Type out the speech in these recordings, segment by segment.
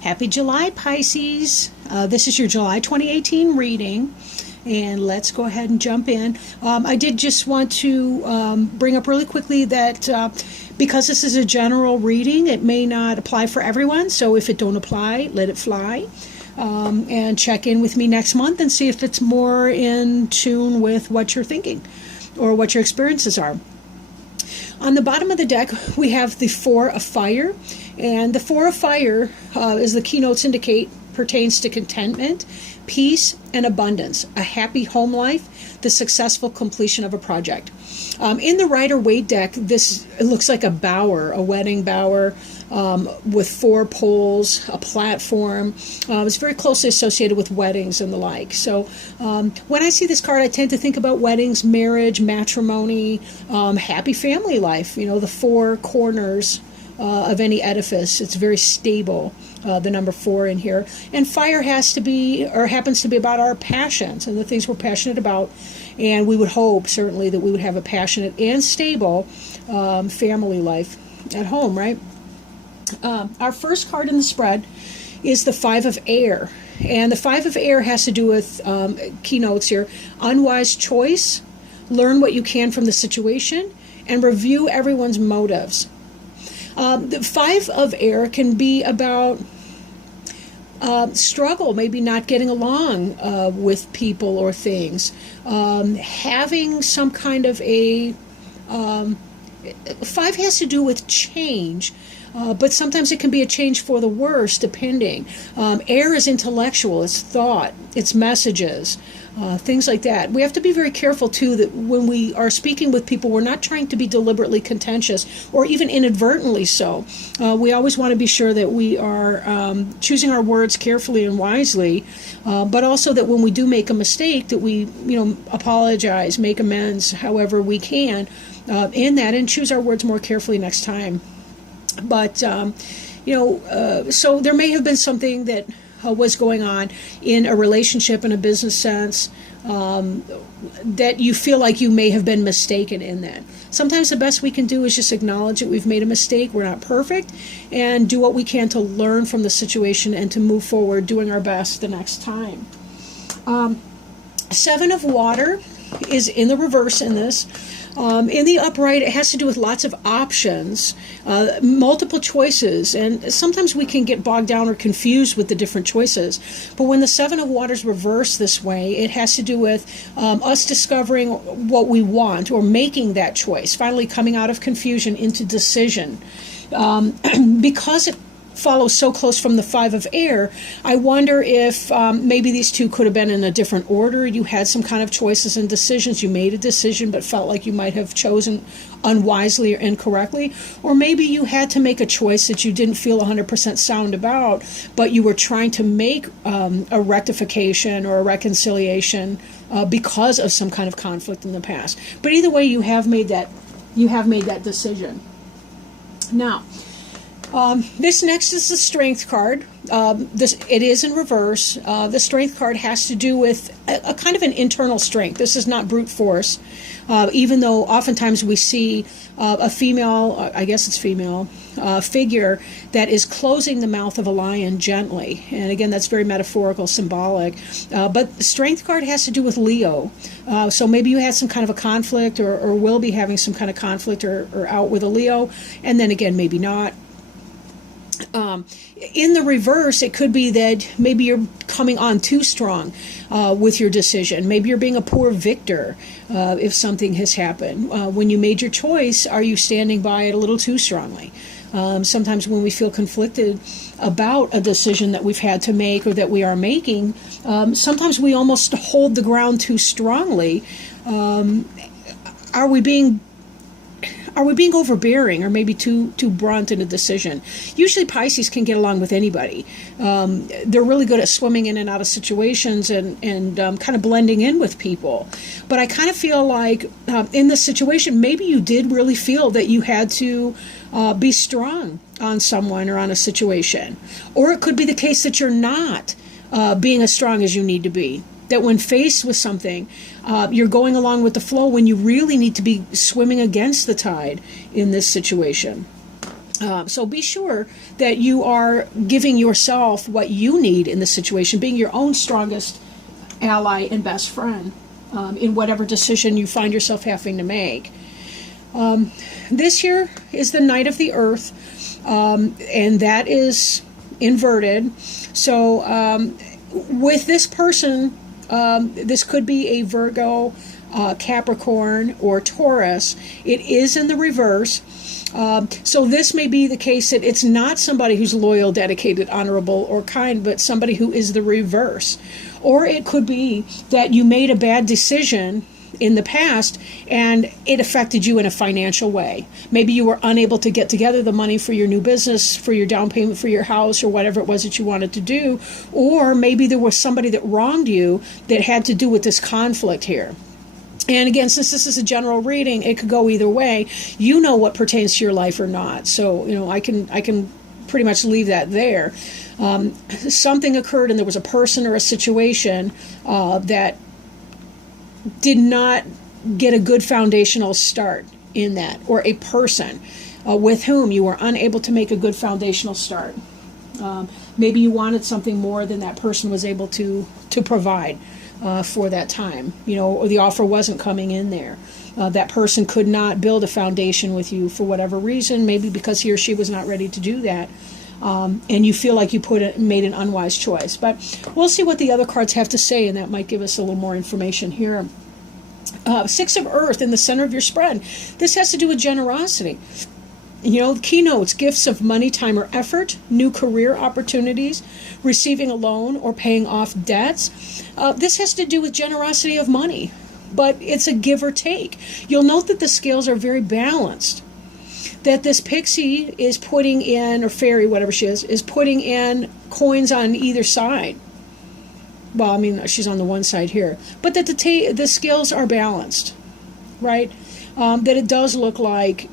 Happy July, Pisces. This is your July 2018 reading, and let's go ahead and jump in. I did just want to bring up really quickly that because this is a general reading, it may not apply for everyone, so if it don't apply, let it fly. And check in with me next month and see if it's more in tune with what you're thinking or what your experiences are. On the bottom of the deck, we have the Four of Fire, and the Four of Fire, as the keynotes indicate, pertains to contentment, peace, and abundance, a happy home life, the successful completion of a project. In the Rider-Waite deck, this looks like a bower, a wedding bower, with four poles, a platform. It's very closely associated with weddings and the like. So when I see this card, I tend to think about weddings, marriage, matrimony, happy family life, the four corners of any edifice. It's very stable, the number 4 in here. And fire has to be, or happens to be, about our passions and the things we're passionate about. And we would hope, certainly, that we would have a passionate and stable family life at home, right? Our first card in the spread is the Five of Air. And the Five of Air has to do with keynotes here. Unwise choice, learn what you can from the situation, and review everyone's motives. The Five of Air can be about struggle, maybe not getting along with people or things, having some kind of a... 5 has to do with change, but sometimes it can be a change for the worse, depending. Air is intellectual, it's thought, it's messages, things like that. We have to be very careful, too, that when we are speaking with people, we're not trying to be deliberately contentious or even inadvertently so. We always want to be sure that we are choosing our words carefully and wisely, but also that when we do make a mistake, that we, apologize, make amends however we can in that, and choose our words more carefully next time. But, so there may have been something that was going on in a relationship, in a business sense, that you feel like you may have been mistaken in that. Sometimes the best we can do is just acknowledge that we've made a mistake, we're not perfect, and do what we can to learn from the situation and to move forward, doing our best the next time. Seven of Water is in the reverse in this. In the upright, it has to do with lots of options, multiple choices, and sometimes we can get bogged down or confused with the different choices. But when the Seven of Water is reversed this way, it has to do with us discovering what we want or making that choice, finally coming out of confusion into decision. Because it follows so close from the Five of Air, I wonder if maybe these two could have been in a different order. You had some kind of choices and decisions. You made a decision but felt like you might have chosen unwisely or incorrectly. Or maybe you had to make a choice that you didn't feel 100% sound about, but you were trying to make a rectification or a reconciliation because of some kind of conflict in the past. But either way, you have made that decision. Now, this next is the Strength card. It is in reverse. The Strength card has to do with a kind of an internal strength. This is not brute force, even though oftentimes we see a female, I guess it's female, figure that is closing the mouth of a lion gently. And again, that's very metaphorical, symbolic. But the Strength card has to do with Leo. So maybe you had some kind of a conflict or will be having some kind of conflict or out with a Leo. And then again, maybe not. In the reverse, it could be that maybe you're coming on too strong with your decision. Maybe you're being a poor victor if something has happened. When you made your choice, are you standing by it a little too strongly? Sometimes when we feel conflicted about a decision that we've had to make or that we are making, sometimes we almost hold the ground too strongly. Are we being overbearing or maybe too blunt in a decision? Usually Pisces can get along with anybody. They're really good at swimming in and out of situations and kind of blending in with people. But I kind of feel like in this situation, maybe you did really feel that you had to be strong on someone or on a situation. Or it could be the case that you're not being as strong as you need to be. That when faced with something, you're going along with the flow when you really need to be swimming against the tide in this situation. So be sure that you are giving yourself what you need in the situation, being your own strongest ally and best friend in whatever decision you find yourself having to make. This here is the Knight of the Earth, and that is inverted. So with this person, this could be a Virgo, Capricorn, or Taurus. It is in the reverse. So this may be the case that it's not somebody who's loyal, dedicated, honorable, or kind, but somebody who is the reverse. Or it could be that you made a bad decision in the past and it affected you in a financial way. Maybe you were unable to get together the money for your new business, for your down payment for your house, or whatever it was that you wanted to do. Or maybe there was somebody that wronged you that had to do with this conflict here. And again, since this is a general reading, it could go either way. You know what pertains to your life or not. So, I can pretty much leave that there. Something occurred and there was a person or a situation that did not get a good foundational start in that, or a person with whom you were unable to make a good foundational start. Maybe you wanted something more than that person was able to provide. For that time, or the offer wasn't coming in there. That person could not build a foundation with you for whatever reason, maybe because he or she was not ready to do that, and you feel like you made an unwise choice. But we'll see what the other cards have to say, and that might give us a little more information here. Six of Earth in the center of your spread. This has to do with generosity. Keynotes, gifts of money, time, or effort, new career opportunities, receiving a loan or paying off debts. This has to do with generosity of money, but it's a give or take. You'll note that the scales are very balanced, that this pixie is putting in, or fairy, whatever she is putting in coins on either side. Well, she's on the one side here, but that the scales are balanced, right? That it does look like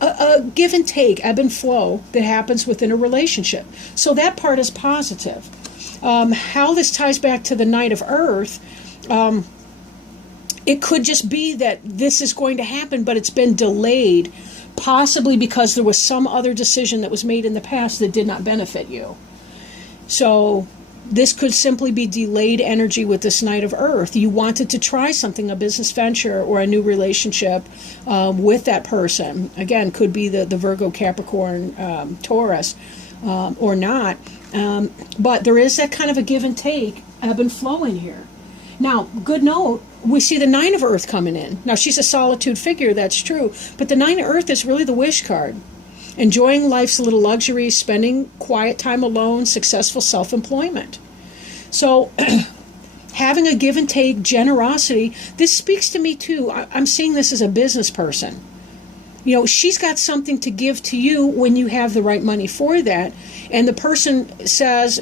a give and take, ebb and flow that happens within a relationship. So that part is positive. How this ties back to the Knight of Earth, it could just be that this is going to happen, but it's been delayed, possibly because there was some other decision that was made in the past that did not benefit you. So this could simply be delayed energy with this Knight of Earth. You wanted to try something, a business venture or a new relationship with that person. Again, could be the Virgo, Capricorn, Taurus, or not. But there is that kind of a give and take, ebb and flow in here. Now, good note, we see the Nine of Earth coming in. Now, she's a solitude figure, that's true. But the Nine of Earth is really the wish card. Enjoying life's little luxuries, spending quiet time alone, successful self-employment. So having a give and take, generosity, this speaks to me too. I'm seeing this as a business person. She's got something to give to you when you have the right money for that. And the person says,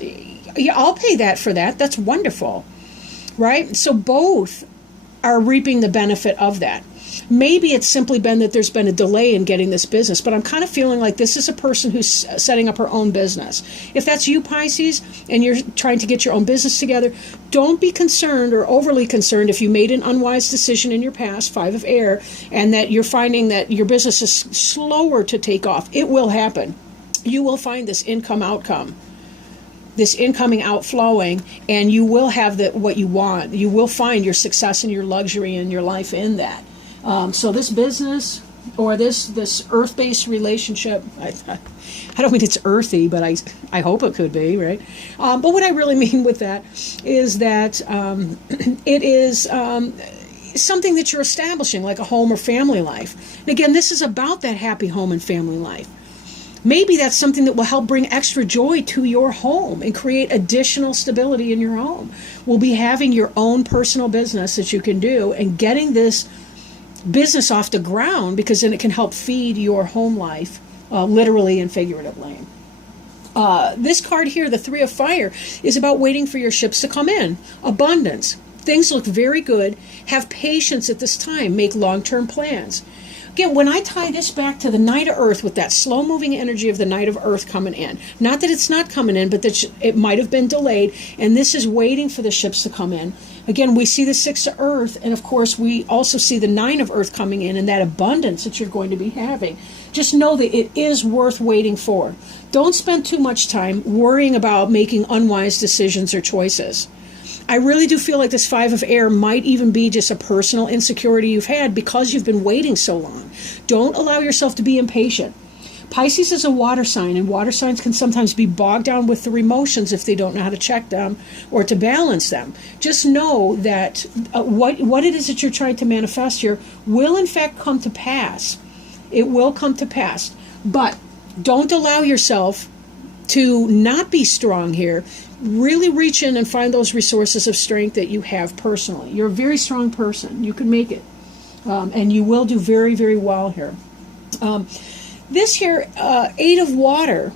yeah, I'll pay that for that. That's wonderful, right? So both are reaping the benefit of that. Maybe it's simply been that there's been a delay in getting this business, but I'm kind of feeling like this is a person who's setting up her own business. If that's you, Pisces, and you're trying to get your own business together, don't be concerned or overly concerned if you made an unwise decision in your past, Five of Air, and that you're finding that your business is slower to take off. It will happen. You will find this income outcome, this incoming outflowing, and you will have what you want. You will find your success and your luxury in your life in that. So this business or this earth-based relationship, I don't mean it's earthy, but I hope it could be, right? But what I really mean with that is that it is something that you're establishing, like a home or family life. And again, this is about that happy home and family life. Maybe that's something that will help bring extra joy to your home and create additional stability in your home. We'll be having your own personal business that you can do and getting this business off the ground, because then it can help feed your home life, literally and figuratively. This card here, the Three of Fire, is about waiting for your ships to come in. Abundance. Things look very good. Have patience at this time. Make long-term plans. Again, when I tie this back to the Knight of Earth with that slow-moving energy of the Knight of Earth coming in, not that it's not coming in, but that it might have been delayed, and this is waiting for the ships to come in. Again, we see the Six of Earth, and of course we also see the Nine of Earth coming in, and that abundance that you're going to be having. just know that it is worth waiting for. Don't spend too much time worrying about making unwise decisions or choices. I really do feel like this Five of Air might even be just a personal insecurity you've had because you've been waiting so long. Don't allow yourself to be impatient. Pisces is a water sign, and water signs can sometimes be bogged down with their emotions if they don't know how to check them or to balance them. Just know that what it is that you're trying to manifest here will in fact come to pass. It will come to pass. But don't allow yourself to not be strong here. Really reach in and find those resources of strength that you have personally. You're a very strong person. You can make it. And you will do very, very well here. This here, Eight of Water.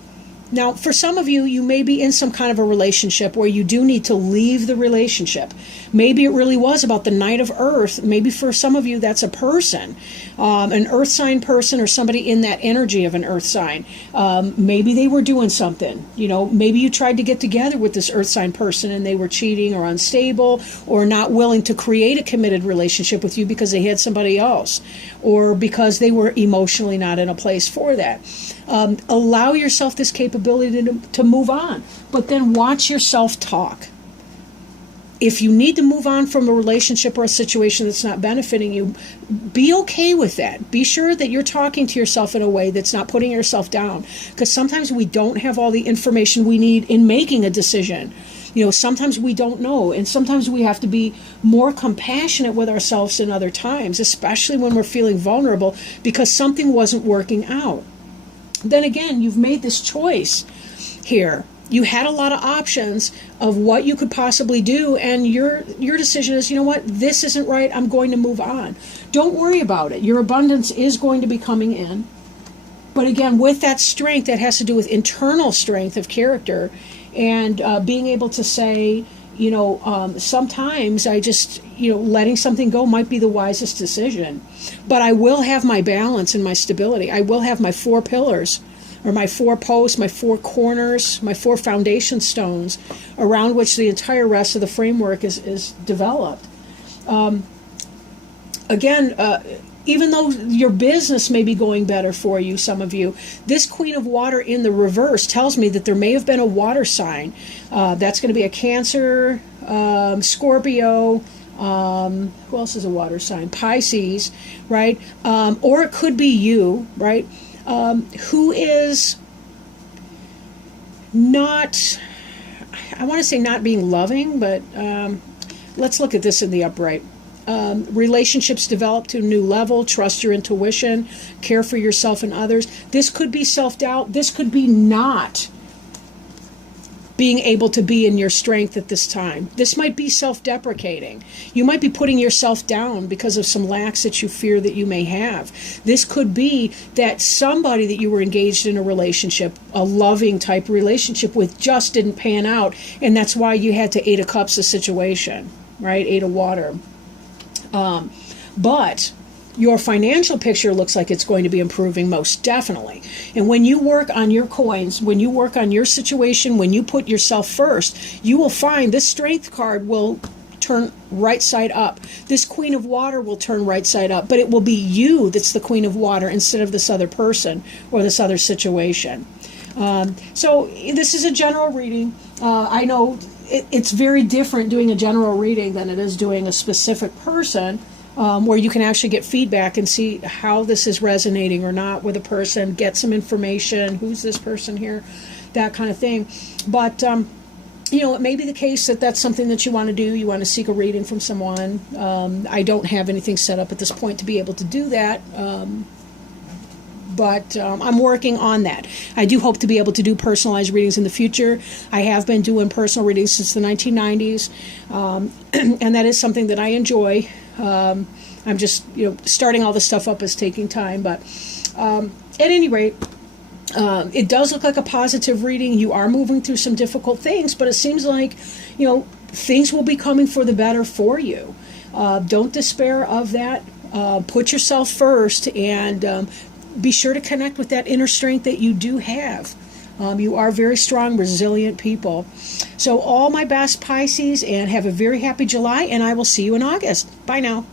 Now, for some of you, you may be in some kind of a relationship where you do need to leave the relationship. Maybe it really was about the Knight of Earth. Maybe for some of you, that's a person, an earth sign person or somebody in that energy of an earth sign. Maybe they were doing something. Maybe you tried to get together with this earth sign person and they were cheating or unstable or not willing to create a committed relationship with you because they had somebody else or because they were emotionally not in a place for that. Allow yourself this capability to move on, but then watch yourself talk. If you need to move on from a relationship or a situation that's not benefiting you, be okay with that. Be sure that you're talking to yourself in a way that's not putting yourself down, because sometimes we don't have all the information we need in making a decision. Sometimes we don't know, and sometimes we have to be more compassionate with ourselves than other times, especially when we're feeling vulnerable because something wasn't working out. Then again, you've made this choice here. You had a lot of options of what you could possibly do, and your decision is, this isn't right, I'm going to move on. Don't worry about it. Your abundance is going to be coming in. But again, with that strength, that has to do with internal strength of character and being able to say, sometimes I just, letting something go might be the wisest decision. But I will have my balance and my stability. I will have my 4 pillars, or my 4 posts, my 4 corners, my 4 foundation stones around which the entire rest of the framework is developed. Even though your business may be going better for you, some of you, this Queen of Water in the reverse tells me that there may have been a water sign. That's going to be a Cancer, Scorpio, who else is a water sign? Pisces, right? Or it could be you, right? Who is not, I want to say not being loving, but let's look at this in the upright. Relationships develop to a new level, trust your intuition, care for yourself and others. This could be self-doubt. This could be not being able to be in your strength at this time. This might be self-deprecating. You might be putting yourself down because of some lacks that you fear that you may have. This could be that somebody that you were engaged in a relationship, a loving type relationship with, just didn't pan out, and that's why you had to 8 of Cups the situation, right? 8 of Water. But your financial picture looks like it's going to be improving most definitely. And when you work on your coins, when you work on your situation, when you put yourself first, you will find this Strength card will turn right side up. This Queen of Water will turn right side up, but it will be you that's the Queen of Water instead of this other person or this other situation. So this is a general reading. I know it's very different doing a general reading than it is doing a specific person, where you can actually get feedback and see how this is resonating or not with a person, get some information, who's this person here, that kind of thing. But, it may be the case that that's something that you want to do. You want to seek a reading from someone. I don't have anything set up at this point to be able to do that. But I'm working on that. I do hope to be able to do personalized readings in the future. I have been doing personal readings since the 1990s, and that is something that I enjoy. I'm just, starting all this stuff up is taking time. But at any rate, it does look like a positive reading. You are moving through some difficult things, but it seems like, things will be coming for the better for you. Don't despair of that. Put yourself first, and be sure to connect with that inner strength that you do have. You are very strong, resilient people. So all my best, Pisces, and have a very happy July, and I will see you in August. Bye now.